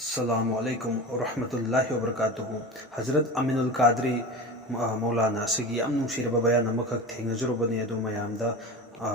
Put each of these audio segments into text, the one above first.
अस्सलामु अलैकुम वरहमतुल्लाहि वबरकातुहु हजरत अमीनुल कादरी मौलाना सिगी याम नुंसिरबा बयान अमखक थेंगजरुबनी अदु मयामदा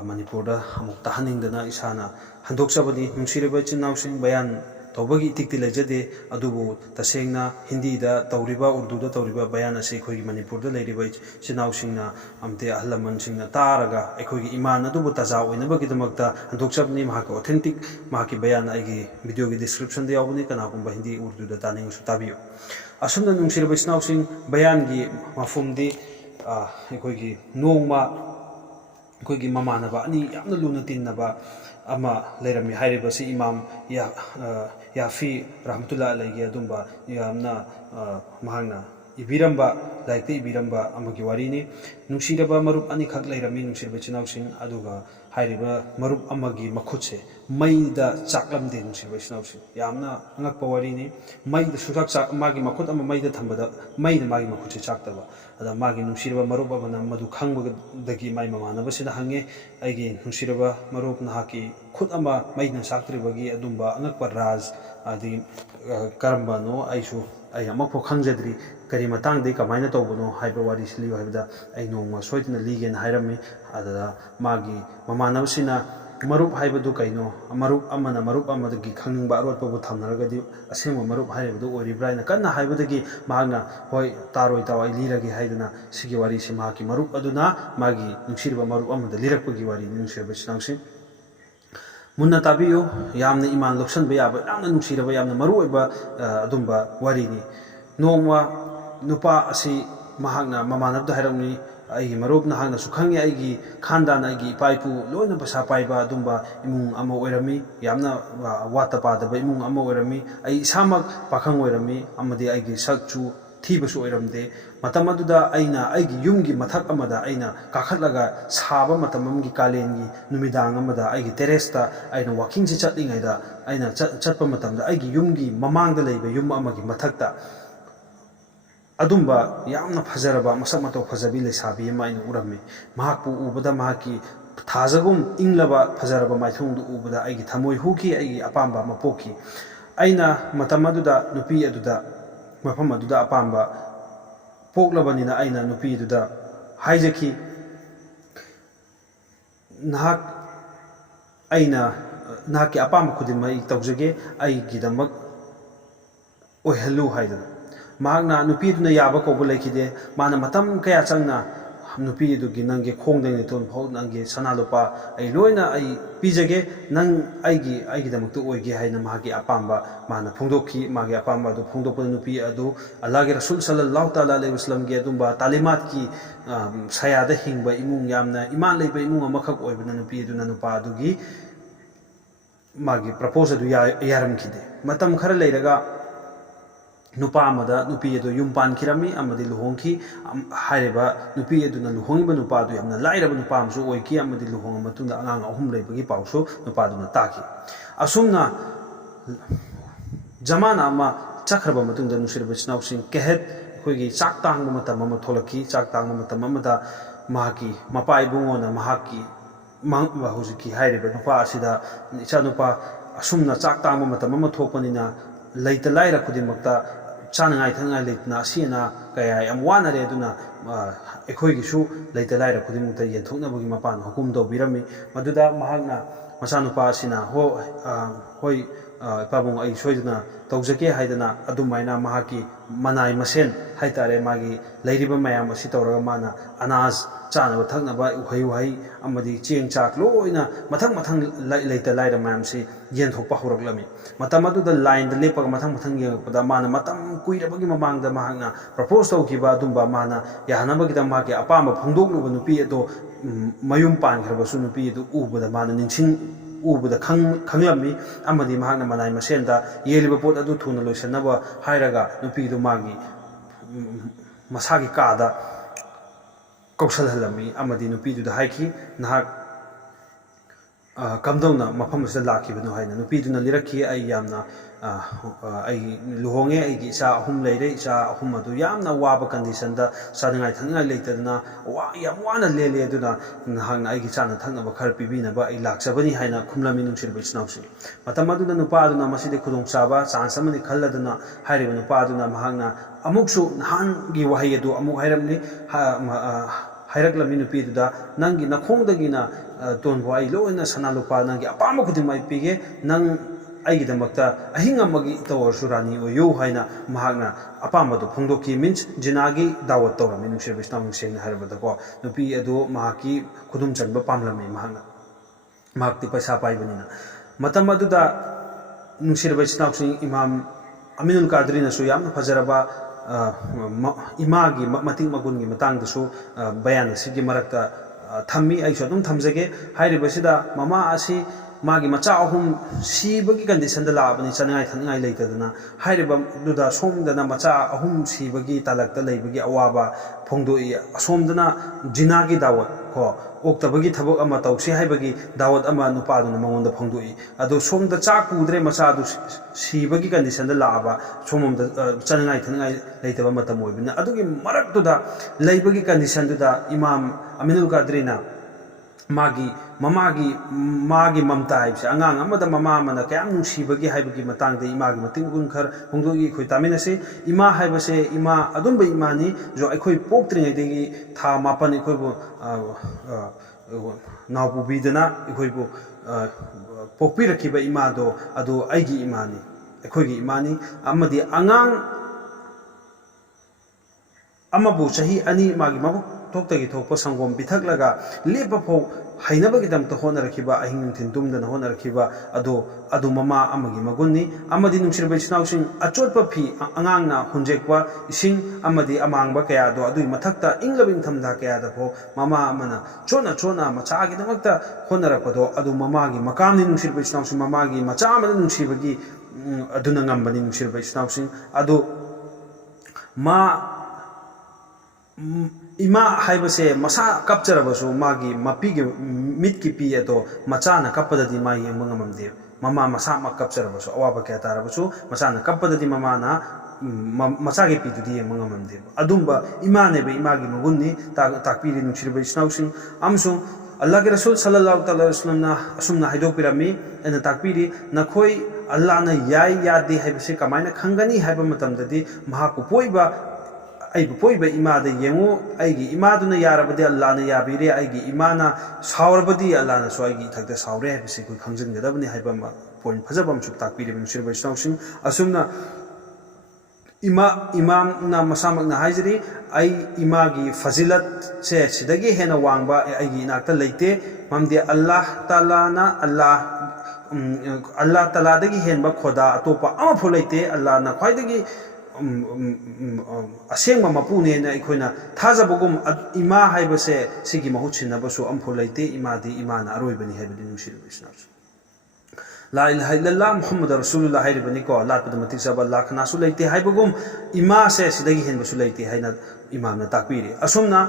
मणिपुरदा अमुक ताहनिंगदना इसाना हंदोक्सबनी नुंसिरबा चिन्नाउसिंग बयान तौबगी इतिक्ति लेजदे अदुबु तसेंगना हिंदीदा तौरिबा उर्दूदा तौरिबा बयान असे अखोगी मणिपुरदा लेरिबा चिन्नाउसिंगना अमते अहलमनसिंगना तारगा अखोगी ईमान अदुबु तजा ओइनबगिदमक्ता हंदोक्सबनी महाक ऑथेंटिक महाकी बयान आइगी वीडियो की डिस्क्रिप्शन दे यावनी कनागुंबा हिंदी उर्दूदा तानिंगसु ताबियो असुमना नुंसिरबा चिन्नाउसिंग बयान की मफुमदी अखोगी नोंगमा अखोगी ममानबा अनि यामना लुना तिन्नबा अमा लेरमी हाइरिबसी इमाम याफी रहमतुल्लाह अलैहि अदुंबा यामना महांगना इबिरंबा लाइकते इबिरंबा अमगी वारीनी नुंसिरबा मरुप अनि खक लेरमी नुंसिरबा चिनाउसिंग अदुगा हाइरिबा मरुप अमगी मखुतसे मैदा चाकलमदे नुंसिरबा चिनाउसिंग यामना अंगकपा वारीनी मैदा सुथक चाक मागी मखुत अमा मैदा थंबदा मैदा मागी मखुतसे चाकतबा अदा मागी नुंसिरबा मरुप अमना मदु खंगबदगी माई ममानबसिना हंगे आइगी नुंसिरबा मरुप नहाकी खुद अमा मैना चाकत्रिबगी अदुंबा अंगकपा राज आदि करंबानो आइसु आई अमफो खंगजद्री करी मतांगदे कमाइना तौबनो हाइबा वारी सिलियो हाइबदा आई नोंगमा सोइदना लीगेन हाइरमी अददा मागी ममानबसिना मरुप हाइबदु कइनो मरुप अमना मरुप अमदगी खंगबा अरोटबु थमनरगदी असेंग मरुप हाइबदु ओरिब्राइना कन्ना हाइबदगी मागना होय तारोय तावai लीरगे हाइदना सिगी वारी से माकी मरुप अदुना मागी नुंसिरबा मरुप अमदा लीरकपगी वारी नुंसिरबा चिनाउसिंग मुन्ना ताबियो यामना ईमान लोक्सनबा याबा यामना नुंसिरबा यामना मरुओइबा अदुंबा वारीनी नोंगवा नुपा असि महागना ममानबदा हाइरमनी आई मरुप नहागना सुखंगे आईगी खानदान आईगी इपाइपु लोइना पसा पाइबा अदुंबा इमुंग अमा ओइरमी यामना वाता पादबा इमुंग अमा ओइरमी आई इसामक पाखंग ओइरमी अमदि आईगी सकचु थीबसु ओइरमदे मतम अदुदा आइना आईगी युमगी मथक अमदा आइना काखतलगा साबा मतम अमगी कालेनगी नुमिदांग अमदा आईगी टेरेसता आइना वाकिंग से चटलिंगैदा आइना चटपा मतमदा आईगी युमगी ममांगदा लेबा युम अमगी मथकता अदुंबा यामना फजरबा मसक मतौ फजबी लेसाबी अमा आइना उरम्मे महाकपु उबदा महाकी थाजगुम इंगलबा फजरबा माइथुंगदु उबदा आईगी थमोय हुकी आईगी अपांबा मपोकी आइना मतम अदुदा नुपी अदुदा मफम अदुदा अपांबा पोकलबनिना आइना नुपी अदुदा हाइजकी नाहक आइना नाहकी अपांबा खुदिमai तौजगे आईगिदमक ओहलु हाइदना महागना नुपी दुना याबा कौबा लेखिदे माना मतम कया चंगना नुपी दुगी नंगे खोंगदे तोन फौ नंगे सनालुपा आई लोइना आई पीजगे नंग आईगिदमक्तु ओइगे हाइना मागी अपांबा माना फोंदोखी मागी अपांबा दु फोंदोप नुपी अदु अल्लाहगे रसूल सल्लल्लाहु तआला अलैहि वसल्लम गे अदुंबा तालिमात की सयादा हिंगबा इमुंग यामना इमान लेबा इमुंग अमखक ओइबना नुपी दुना नुपा अदुगी मागी प्रपोज अदु यारमखिदे मतम खरा लेरगा नुपा अमदा नुपी अदु युम पानखिरमी अमदि लुहोंखी हाइरेबा नुपी अदुना लुहोंगिबा नुपा अदु यामना लाइरबा नुपा अमसु ओइकी अमदि लुहोंग मतुंदा अंगांग अहुम लेबगी पाउसु नुपा अदुना ताकी असुमना जमाना अमा चखरबा मतुंदा नुसिरबा चिनाउसिंग केहेत अखोइगी चाक तांगबा मतम अमा थोलकी चाक तांगबा मतम अमदा महाकी मपा इबुंगोना महाकी मांगबा हुजिकी हाइरेबा नुपा असिदा इचा नुपा असुमना चाक तांगबा मतम अमा थोकपनिना लैता लाइरा खुदिमक्ता चानगाई थंगाई लेतना असिना कया याम वानरे अदुना एखोइगिसु लैता लाइरा खुदिमक्ता येंथोकनबगी मपान हुकुम तौबिरमी मदुदा महागना मचानुपा असिना होय पाबुंग आई सोइदना तौजके हाइदना अदुमाइना महाकी मनाई मसेन हाइतारे मागी लैरिबा मयाम असि तौरगा माना अनाज चानबा थकनबा उहै उहै अमदि चेंग चाक लोइना मथंग मथंग लैता लाइरा मयामसि येंथोकपा हौरक्लमी मतम अदुदा लाइन द लेपगा मथंग मथंग येंगपदा माना मतम कुइरबगी ममांगदा महागना प्रपोज तौखिबा अदुंबा माना याहनबगिदा मागी अपांबा फोंदोकनुबा नुपी अदो मयुम पानखरबसु नुपी अदु उबदा माना निंसिंग उबदा खंगलमी अमदि महागना मनाई मसेंदा येलिबा पोत अदु थुना लोइसनबा हाइरगा नुपीदु मागी मसागी कादा कौशलहलमी अमदि नुपीदुदा हाइखी नाहक कमदौना मफम से लाखिबनो हाइना नुपीदुना लिरखी आई यामना ꯑꯩꯒꯤ ꯂꯨꯍꯣꯡꯉꯦ ꯑꯩꯒꯤ ꯏꯆꯥ ꯑꯍꯨꯝ ꯂꯩꯔꯦ ꯏꯆꯥ ꯑꯍꯨꯝ ꯑꯗꯨ ꯌꯥꯝꯅ ꯋꯥꯕ ꯀꯟꯗꯤꯁꯟꯗ ꯆꯥꯅꯤꯡꯉꯥꯏ ꯊꯛꯅꯤꯡꯉꯥꯏ ꯂꯩꯇꯗꯅ ꯌꯥꯝ ꯋꯥꯅ ꯂꯦꯜꯂꯦ ꯑꯗꯨꯅ ꯅꯍꯥꯛꯅ ꯑꯩꯒꯤ ꯆꯥꯅ ꯊꯛꯅꯕ ꯈꯔ ꯄꯤꯕꯤꯅꯕ ꯑꯩ ꯂꯥꯛꯆꯕꯅꯤ ꯍꯥꯏꯅ ꯈꯨꯝꯂꯝꯃꯤ ꯅꯨꯡꯁꯤꯔꯕ ꯏꯆꯤꯟꯅꯥꯎꯁꯤꯡ ꯃꯇꯝ ꯑꯗꯨꯗ ꯅꯨꯄꯥ ꯑꯗꯨꯅ ꯃꯁꯤꯗꯤ ꯈꯨꯗꯣꯡꯆꯥꯕ ꯆꯥꯟꯁ ꯑꯃꯅꯤ ꯈꯜꯂꯗꯨꯅ ꯍꯥꯏꯔꯤꯕ ꯅꯨꯄꯥ ꯑꯗꯨꯅ ꯃꯍꯥꯛꯅ ꯑꯃꯨꯛꯁꯨ ꯅꯍꯥꯟꯒꯤ ꯋꯥꯍꯩ ꯑꯗꯨ ꯑꯃꯨꯛ ꯍꯥꯏꯔꯝꯃꯤ ꯍꯥꯏꯔꯛꯂꯝꯃꯤ ꯅꯨꯄꯤꯗꯨꯗ ꯅꯪꯒꯤ ꯅꯈꯣꯡꯗꯒꯤꯅ ꯇꯣꯟꯕꯨ ꯑꯩ ꯂꯣꯏꯅ ꯁꯅꯥ ꯂꯨꯄꯥ ꯅꯪꯒꯤ ꯑꯄꯥꯝꯕ ꯈꯨꯗꯤꯡꯃꯛ ꯑꯩ ꯄꯤꯒꯦ ꯅꯪ ꯑꯩꯒꯤꯗꯃꯛꯇ ꯑꯍꯤꯡ ꯑꯃꯒꯤ ꯏꯇꯧ ꯑꯣꯏꯔꯁꯨ ꯔꯥꯅꯤ ꯑꯣꯏꯌꯨ ꯍꯥꯏꯅ ꯃꯍꯥꯛꯅ ꯑꯄꯥꯝꯕꯗꯨ ꯐꯣꯡꯗꯣꯛꯈꯤ ꯃꯤꯟꯁ ꯖꯤꯅꯥꯒꯤ ꯗꯥꯋꯠ ꯇꯧꯔꯝꯃꯤ ꯅꯨꯡꯁꯤꯔꯕ ꯏꯆꯤꯟꯅꯥꯎꯁꯤꯡ ꯁꯦꯡꯅ ꯍꯥꯏꯔꯕꯗꯀꯣ ꯅꯨꯄꯤ ꯑꯗꯨ ꯃꯍꯥꯛꯀꯤ ꯈꯨꯗꯨꯝ ꯆꯟꯕ ꯄꯥꯝꯂꯝꯃꯤ ꯃꯍꯥꯛꯇꯤ ꯄꯩꯁꯥ ꯄꯥꯏꯕꯅꯤꯅ ꯃꯇꯝ ꯑꯗꯨꯗ ꯅꯨꯡꯁꯤꯔꯕ ꯏꯆꯤꯟꯅꯥꯎꯁꯤꯡ ꯏꯃꯥꯝ ꯑꯃꯤꯅꯨꯜ ꯀꯥꯗ꯭ꯔꯤꯅꯁꯨ ꯌꯥꯝꯅ ꯐꯖꯔꯕ ꯏꯃꯥꯒꯤ ꯃꯇꯤꯛ ꯃꯒꯨꯟꯒꯤ ꯃꯇꯥꯡꯗꯁꯨ ꯕꯌꯥꯟ ꯑꯁꯤꯒꯤ ꯃꯔꯛꯇ ꯊꯝꯃꯤ ꯑꯩꯁꯨ ꯑꯗꯨꯝ ꯊꯝꯖꯒꯦ ꯍꯥꯏꯔꯤꯕꯁꯤꯗ ꯃꯃꯥ ꯑꯁꯤ ꯃꯥꯒꯤ ꯃꯆꯥ ꯑꯍꯨꯝ ꯁꯤꯕꯒꯤ ꯀꯟꯗꯤꯁꯟꯗ ꯂꯥꯛꯑꯕꯅꯤ ꯆꯥꯅꯤꯡꯉꯥꯏ ꯊꯛꯅꯤꯡꯉꯥꯏ ꯂꯩꯇꯗꯅ ꯍꯥꯏꯔꯤꯕꯗꯨꯗ ꯁꯣꯝꯗꯅ ꯃꯆꯥ ꯑꯍꯨꯝ ꯁꯤꯕꯒꯤ ꯇꯥꯂꯛꯇ ꯂꯩꯕꯒꯤ ꯑꯋꯥꯕ ꯐꯣꯡꯗꯣꯛꯏ ꯑꯁꯣꯝꯗꯅ ꯖꯤꯅꯥꯒꯤ ꯗꯥꯋꯠ ꯑꯣꯛꯇꯕꯒꯤ ꯊꯕꯛ ꯑꯃ ꯇꯧꯁꯤ ꯍꯥꯏꯕꯒꯤ ꯗꯥꯋꯠ ꯑꯃ ꯅꯨꯄꯥꯗꯨꯅ ꯃꯉꯣꯟꯗ ꯐꯣꯡꯗꯣꯛꯏ ꯑꯗꯣ ꯁꯣꯝꯗ ꯆꯥꯛ ꯄꯨꯗ꯭ꯔꯦ ꯃꯆꯥ ꯑꯗꯨ ꯁꯤꯕꯒꯤ ꯀꯟꯗꯤꯁꯟꯗ ꯂꯥꯛꯑꯕ ꯁꯣꯝꯂꯣꯝꯗ ꯆꯥꯅꯤꯡꯉꯥꯏ ꯊꯛꯅꯤꯡꯉꯥꯏ ꯂꯩꯇꯕ ꯃꯇꯝ ꯑꯣꯏꯕꯅꯤꯅ ꯑꯗꯨꯒꯤ ꯃꯔꯛꯇꯨꯗ ꯂꯩꯕꯒꯤ ꯀꯟꯗꯤꯁꯟꯗꯨꯗ ꯏꯃꯥꯝ ꯑꯃꯤꯅꯨꯜ ꯀꯥꯗ꯭ꯔꯤꯅ मागी ममता है अगांग अमदा ममा अमना कयाम नुंसीबगी हाइबगी मतांगदे इमागी मतिंग गुण खर होंदोगी अखोय तामिनसे इमा हाइबसे इमा अदुंब इमानी जो अखोय पोक्त्रिङैदगी था मापन अखोयबो नावपुबीदना अखोयबो पोक्पिरखिबा इमादो अदो अैगी इमानी अखोयगी इमानी अमदी अगांग अमबु चही अनि मागी मबुक थोक्तगी थोक्पा संगोम पिथक्लगा लेपफो हाइनबगिदमता होनरखिबा अहिंग नुंथिन तुमदना होनरखिबा अदो ममा अमगी मगुन्नी अमदी नुंसिरबा इचनाउसिंग अचोटपा फी अंगांगना हुंजेकपा इसिंग अमदी अमांगबा कयादो अदुई मथक्ता इंगलब इंगथमदा कयादफो ममा अमना चोना चोना मचागिदमक्ता होनरकपदो अदो ममागी मकामनि नुंसिरबा इचनाउसिंग ममागी मचा अमदा नुंसिबगी अदुना ngambani नुंसिरबा इचनाउसिंग अदो मा इमा हाइबसे मसा कपचरबसु मागी मपीगे मिटकी पी अदो मचाना कपददी मा येंबा ngamamde ममा मसा मा कपचरबसु अवाबा कया तारबसु मचाना कपददी ममाना मचागे पीदुदी येंबा ngamamde अदुंबा इमानेबे इमागी मगुन्नी ताकपीरि नुंसिरबा इचनाउसिंग अमसुंग अल्लाह के रसूल सल्लल्लाहु अलैहि वसल्लम ना असुमना हाइदोपिरामी एना ताकपीरि नखोय अल्लाह ना याय यादे हाइबसे कमायना खंगनी हाइबा मतमददी महाकु पोइबा पोइबा इमाद येंगो अैगी इमादुना यारबदे अल्लाहना याबिरे अैगी इमाना सावरबदी अल्लाहना सो अैगी इथक्ता सावरे हाइबसे कोइ खंजनगदबनी हाइबा पॉइंट फजबम सु ताकपिरे नुंसिरबा इचनाउसिंग असुमना इमामना मसामकना हाइजरी अै इमागी फजिलत से सिदगी हेना वांगबा अैगी इनाक्ता लेते ममदे अल्लाह तालादगी हेनबा खोदा अतोपा अमफो लेते अल्लाहना ख्वाइदगी असेंग मपुने अखोना थाजबगुम इमा हाइबसे सिगी महूत सिनबसु अमफो लेते इमादी इमाना अरोइबनी हाइबदि नुंसिरबा इचनाउसिंग ला इलाहा इल्लल्लाह मुहम्मद रसूलुल्लाह हाइबनी को लातपद मतिक सब अल्लाह खनासु लेते हाइबगुम इमा से सिदगी हेनबसु लेते हाइना इमामना ताकपीरे असुमना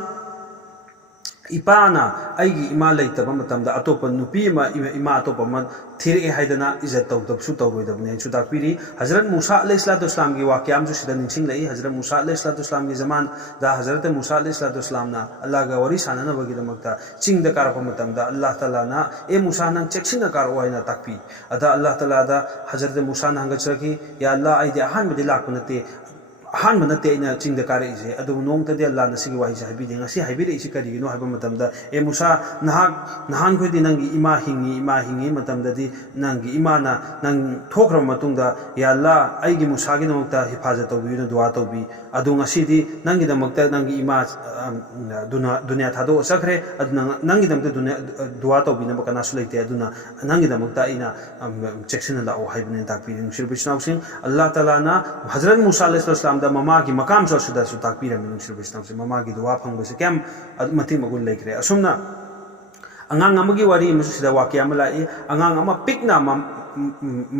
इपाना अैगी इमा लेतबा मतमदा अतोपा नुपी इमा अतोपा म थिरे हाइदना इज्जत तौदबसु तौरोइदबने छु ताकपीरी हजरत मूसा अलैहिस्सलाम की वाक्याम जो सिदा निंसिंग लई हजरत मूसा अलैहिस्सलाम की जमान दा हजरत मूसा अलैहिस्सलाम ना अल्लाह गा वरी साननबगिदमक्ता चिंग द कारप मतमदा अल्लाह ताला ना ए मूसा नंग चेक्सिना कार ओइना ताकपी अदा अल्लाह ताला दा हजरत मूसा ना हंगचरकी या अल्लाह आइदे अहान बदि लाकनते अहान नते अना चिंग कारेसे नोंगतदे अल्लाह नसीगी वाही हाइबीदे हाइबीरेसी करिगिनो हाइबा मतमदा ए मूसा नहान खोदी नंगी इमा हिंगी मतमददी नंगी इमाना नंग थोखरब मतुंगदा या अल्लाह अैगी मूसागी नमक्ता हिफाजत तौबिनो दुआ तौबी अदु ngasidi नंगी दमक्ता नंगी इमा दुनिया थादो चखरे अदुना नंगी दमक्ता दुआ तौबिनबा कनासु लेते अदुना नंगी दमक्ता अैना चेक्सिना लाओ हाइबने ताकपीरि नुंसिरबा इचनाउसिंग अल्लाह ताला ना हजरत मूसा अलैहिस्सलाम ममा की मकाम सु ताकपीरमी नुंसिरबा इचनाउसिंग ममा की दुआ फंगबसे क्याम मतिक मगुन लेखरे असुमना अंगांग अमगी वारी अमसु सिदा वाक्य अमा लाइ अंगांग अमा पिकना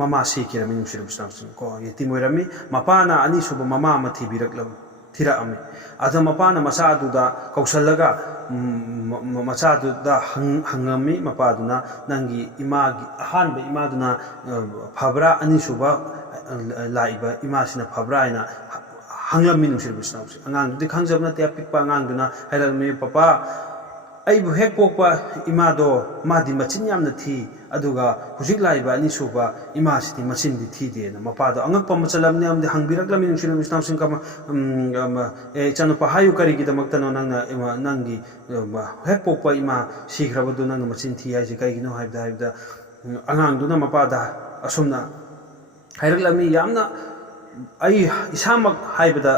ममा सिकिरमी नुंसिरबा इचनाउसिंग को यतिम ओइरमी मपाना अनिसुब ममा अमा थिराअमी अदा मपाना मचादुदा कौशलगा मचादुदा हंगमी मपादुना नंगी इमागी अहानबा इमादुना फबरा अनिसुबा लाइबा इमासिना फब्रा हाइना हंगलमी नुसिरबा इचनाउसी अंगांगदुदी खंगजब नते अपिकपा अंगांगदुना हाइरगमी पापा अइबु हेक पोकपा इमादो मादी मचिन यामना थी अदुगा हुजिक लाइबा अनिसुबा इमासिदी मचिनदी थीदेना मपादो अंगकपा मचलमने अमदे हंगबिरकलमी नुसिरबा इचनाउसिं कमा इचानुपा हायु करिगिदमक्तनो नंगना नंगी हेक पोकपा इमा सिग्रबदो नंगना मचिन थी हाइजे करिगिनो हाइबदा अंगांगदुना मपादा असुमना हाइरकलमी यामना आई इसामक हाइबदा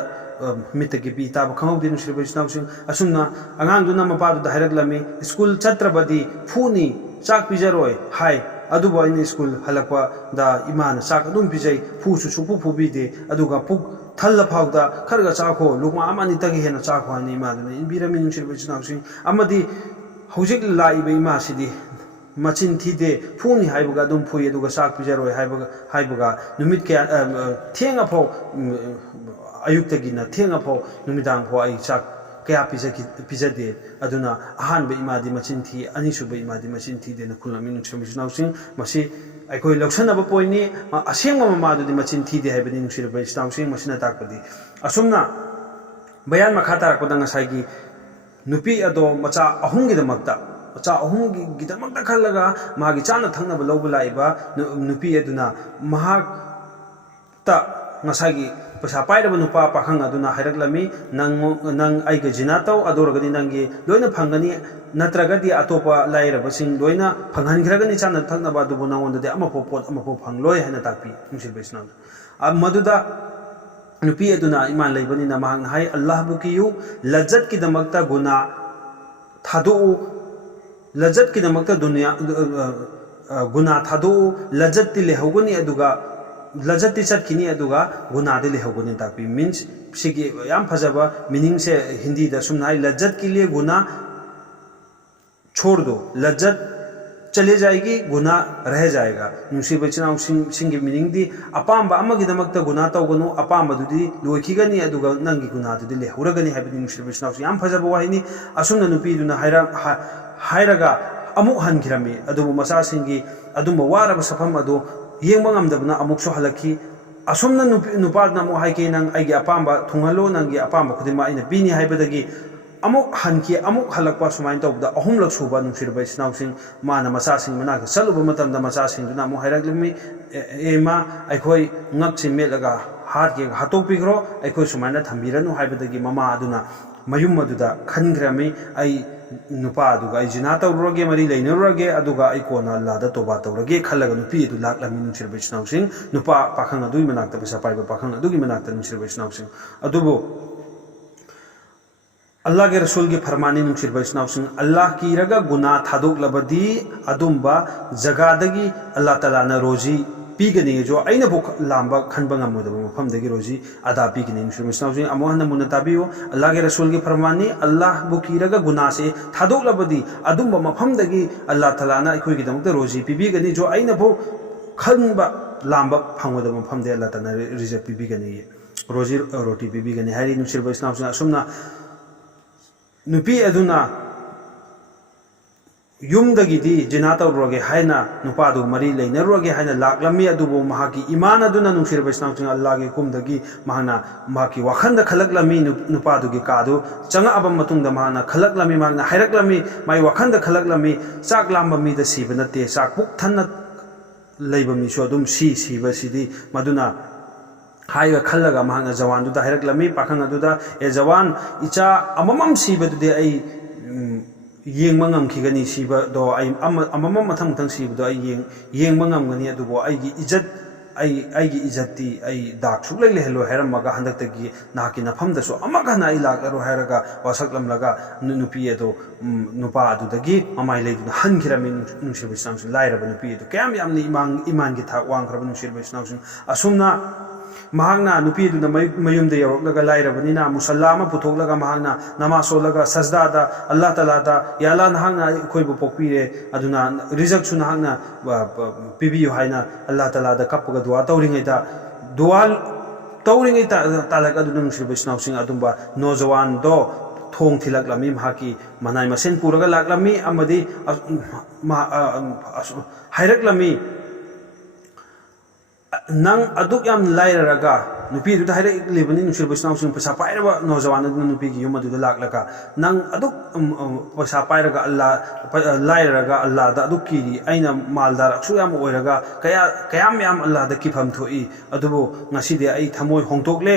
मितकी पी ताब खंगौदे नुसिरबा इचनाउसिं असुमना अंगांगदुना मपादुदा हाइरकलमी school छत्रबदी फूनी chalk पिजरोय hi अदुबो in school हलकवा दा इमान चाक अदुम पिजै फूसु सुपु फुबीदे अदुगा पुक थल्ला फाउदा खरगा चाखो लुकमा अमानि तगी हेना चाखो हानि इमादुना इनबिरमी नुसिरबा इचनाउसिं अमदि हौजिक लाइबा इमासिदी मचिन थीदे फूनी हाइबगा अदुम फुई अदुगा चाक पिजरोय हाइबगा नुमित क्या थेंगा फौ अयुक्तगिना थेंगा फौ नुमिदांग फौ आई चाक क्या पिजदे अदुना अहानबे इमादी मचिन थी अनिसुबे इमादी मचिन थी देना खुलमी नुसिरबा इचनाउसिं मसी अखोय लौसनबा पोइनी असेंग ममादुदी मचिन थी दे हाइबनी नुसिरबा इचनाउसिं मसिना ताकपदी असुमना बयान मखा तारकपदा ngसाइगी नुपी अदो मचा अहुंगिदमक्ता मचा अहुंगिदमक्ता खलगा मागी चाना थंगनबा लौबा लाइबा नुपी अदुना महाक्ता ngसाइगी पैसा पाइरब नुपा पाखंग अदुना हाइरकलमी नंग आइगे जिनातौ अदोरगनी नंगी लोइना फंगनी नत्रगदी अतोपा लाइरबसिंग लोइना फंगहनग्रगनी चाना थंगनबा दुबो नंगोंददे अमपो पोट अमपो फंगलोय हाइना ताकपी नुसिरबा इचनाउसिं मदुदा नुपी अदुना इमान लेबनिना महांग हाय अल्लाह बुकियु लज्जत की दमक्ता गुना थादो लज्जत की दमक्ता दुनिया गुना थादो लज्जत ति लेहौगनी अदुगा लज्जत ति चटकिनी अदुगा गुना दे लेहौगनी ताकपी मीन्स सिगी याम फजबा मीनिंग से हिंदी दा सुमना हाय लज्जत के लिए गुना छोड़ दो लज्जत चले जाएगी गुना रह जाएगा नुसिरबा इचनाउसिंग की मीनिंग दी अपाम्बा अमगिदमक्ता गुना तौगनु अपाम्बदुदी लोइखिगनी अदुगा नंगी गुनादुदी लेहौरगनी हाइबनी नुसिरबा इचनाउसिंग याम फजबा वाहिनी असुमना नुपीदुना हाइरगा अमुक हनखिरमी अदुबु मचासिंगी अदुम वारबा सफम अदु येंबा ngamdabna amukso halaki asumna nupadna mo haike nang aigi apamba thungalo nangi apamba khudima ina bini haibadagi amuk hanki amuk halakpa sumain tawda ahumlak suba nungsirba isnausing mana masasing manaka saluba matamda masasing duna mo hairaglimi ema aikhoi ngakchi melaga harke hatopigro aikhoi sumaina thambiranu haibadagi mama aduna mayum aduda khangrami ai नुपा अदुगा आई जिना तौरगे मरी लेनरगे अदुगा आई कोना अल्लाह तोबा तौरगे खलगा नुपी अदु लाकलमी नुसिरबा इचनाउसिं नुपा पाखंग अदुई मनाक्ता पैसा पाइबा पाखंग अदुगी मनाक्ता नुसिरबा इचनाउसिं अदुबो अल्लाह के रसूल की फरमानी नुसिरबा इचनाउसिं अल्लाह की रगा गुना थादोकलबदी अदुम्बा जगादगी अल्लाह ताला ना रोजी पीगनी जो अइना बो लांबा खनबा ngамदबा मफमदगी रोजी अदा पीगनी नुसिरबा इचनाउसिं अमोहन मुना ताबियो अल्लाह के रसूल की फरमानी अल्लाह बुकीरगा गुना से थादोकलबदी अदुम्बा मफमदगी अल्लाह ताला ना इखोइगी दमक्ता रोजी पीबीगनी जो अइना बो खनबा लांबा फंगदबा मफमदे अल्लाह ताला रिजक पीबीगनी रोजी रोटी पीबीगनी हारि नुसिरबा इचनाउसिं असुमना नुपी अदुना युमदगिदी जिना तौरगे हाइना नुपादु मरी लेनरगे हाइना लाकलमी अदुबो महाकी ईमान अदुना नुसिरबा इचनाउसिं अल्लाह के कुमदगी महाना महाकी वाखंद खलकलमी नुपादुगी कादु चंगाबा मतुंगदा महाना खलकलमी महाना हाइरकलमी माई वाखंद खलकलमी चाक लांबा मीदा सीबा नते चाक पुक थन्ना लेबा मीसो अदुम सीबा सिदी मदुना हाइगा खलगा महाना जवानदुदा हाइरकलमी पाखंग अदुदा ए जवान इचा अममम सीबदुदे आई Young ngamkhigani siba do ai amamam mathang mathang siba do ai yeng ngamgani adubo aigi izzat aigi izzati ai dak suklai le hello heram maga handak tagi naki nafam da so amaga na ai lak aro heraga wasaklam laga nupi edo nupa adu dagi amai le du han khirami nungsirba isnamsu lairaba nupi edo kyam yamni iman gi thak wang khraba nungsirba isnamsu asumna महांगना नुपी दुना मयुम दे यौरकलगा लाइरबनिना मुसल्ला मा पुथोकलगा महांगना नमाज सोलगा सजदा दा अल्लाह ताला दा या अल्लाह नहांगना खोइबो पोकपीरे अदुना रिजक सु नहांगना पिबियो हाइना अल्लाह ताला दा कपगा दुआ तौरिंगैदा दुआ तौरिंगैदा तालक अदुना नुसिरबा इचनाउसिं अदुंबा नौजवान दो थोंग थिलकलमी महाकी मनाई मसेन पुरगा लाकलमी अमदी हाइरकलमी nang aduk yam lairaga nupi du haire lebani nusir basnaw sing pasa pairaba nojawan du nupi gi yuma du laklaka nang aduk pasa pairaga Allah lairaga Allah da aduk kiri aina maldar aksu yam oiraga kayam yam Allah da kifam thoi adubo ngasi de ai thamoi hongtokle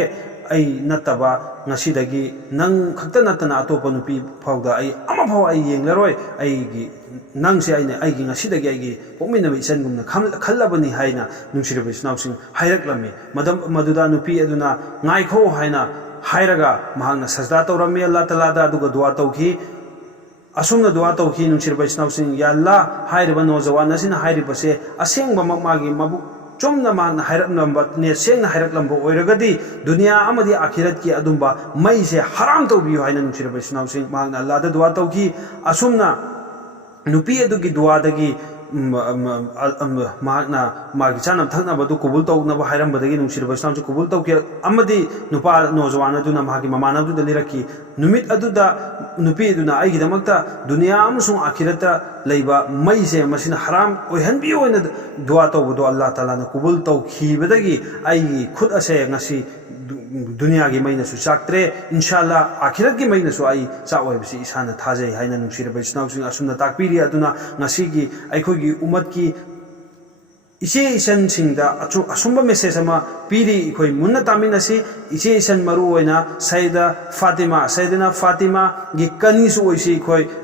ai nataba ngasi dagi nang khakta natana atopa nupi phawda ai ama phaw ai yenglaroi ai gi nang se ai ne ai gi ngasi dagi ai gi pokmina bi isan gumna khallabani haina nungsire bisnaw sing hairak madam maduda nupi aduna ngai kho haina hairaga mahangna sajda tawrami Allah taala da aduga dua tawki asumna dua tawki nungsire bisnaw sing ya Allah hairiba no jawana sina hairibase asengba magi mabu chomna man hairak number ne seng hairak lambo oiragadi dunia amadi akhirat ki adumba mai se haram to bi haina nungsire bisnaw sing mahangna Allah da dua tawki asumna nupi adugi dua dagi mahakna magi chanam thakna badu kubul tawna ba hairam badagi nungsir basnam chu kubul tawki amadi nupa nojawan aduna mahagi mamana du daliraki numit aduda nupi aduna ai gidamakta dunia amsung akhirata leiba mai se masina haram oihanbi oina dua tawbudo Allah taala na kubul tawki badagi ai khud ase ngasi दुनिया की मई नसु चाक्त्रे इंशाल्लाह आखिरत की मई नसु आई चावैबसी इसाना थाजै हाइना नुसिर बैष्णवसिंग असुमना ताकपिरि अदुना ngasiगी अखोगी उम्मत की इचे इसन सिंगदा असुंबा message अमा पीरी इखोई मुन्ना तामिनसी इचे इसन मरु ओइना सैयदना फातिमा गी कनीसु ओइसी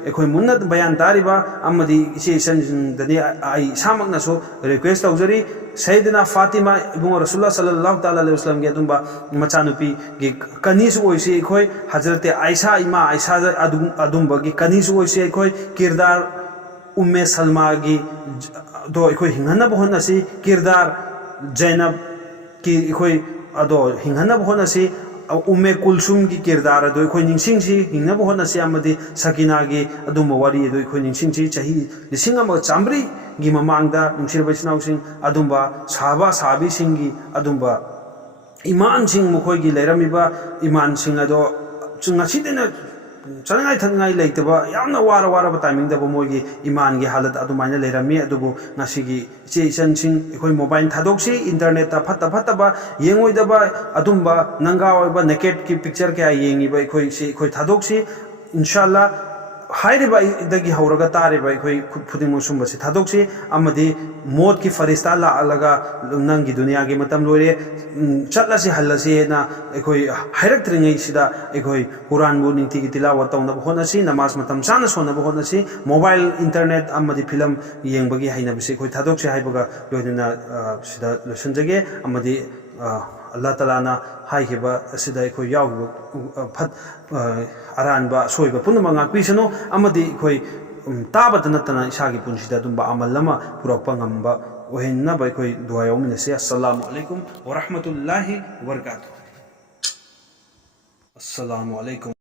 इखोई मुन्ना बयान तारिबा अमदी इचे इसन दनि आई सामकनासु रिक्वेस्ट तौजरी सैयदना फातिमा इबुंग रसूलुल्लाह सल्लल्लाहु ताला अलैहि वसल्लम गे दुंबा मचानुपी गी कनीसु ओइसी इखोई हजरते आयशा इमा आयशा अदुंबा गी कनीसु ओइसी इखोई किरदार उम्मे सलमा की दो इखोई हिंगना बहोनसी किरदार जैनब की इखोई अदो हिंगना बहोनसी उम्मे कुलसुम की किरदार अदो इखोई निंगसिंगसी हिंगना बहोनसी अमदी सकीना की अदुम वारी अदो इखोई निंगसिंगसी चाही लिसिंग अम चामब्री गी ममांगदा नुंसिर बैष्णव सिंह अदुंबा साबा साबी सिंह की अदुंबा इमान सिंह मुखोई की लेरमिबा इमान सिंह अदो चुंगासीदेना चलंगाई थंगाई लेतबा यामना वारा टाइमिंग दबो मोगी ईमान की हालत अदुमाइना लेरमी अदुबो ngasiगी इचे इसन सिंग इखोई मोबाइल थादोक्सी इंटरनेट ता फत्ता येंगोइदबा अदुंबा नंगा ओइबा नेकेट की पिक्चर क्या येंगिबा इखोई थादोक्सी इंशाल्लाह हाइरिबा इदगी हौरगा तारिबा इखोई फुदिमो सुंबसे थादोक्सी अमदी मौत की फरिश्ता लालगा नंगी दुनिया की मतम लोरे चलसी हल्लसी ना इखोई हाइरक्त्रिङै सिदा इखोई कुरान बु निंति की तिलावत तौनब होनसी नमाज मतम चाना सोनब होनसी मोबाइल इंटरनेट अमदी फिल्म येंबगी हाइनबसे इखोई थादोक्सी हाइबगा लोइना सिदा लसनजगे अमदी Allah Ta'ala na haikiba asida ikhoi yaw phat aranba soiba punama ngakpi sano amadi ikhoi tabata natana isagi punsida dumba amal lama purakpa ngamba ohinna ba ikhoi du'a yawminase assalamu alaikum wa rahmatullahi wa barakatuh. Assalamu alaikum.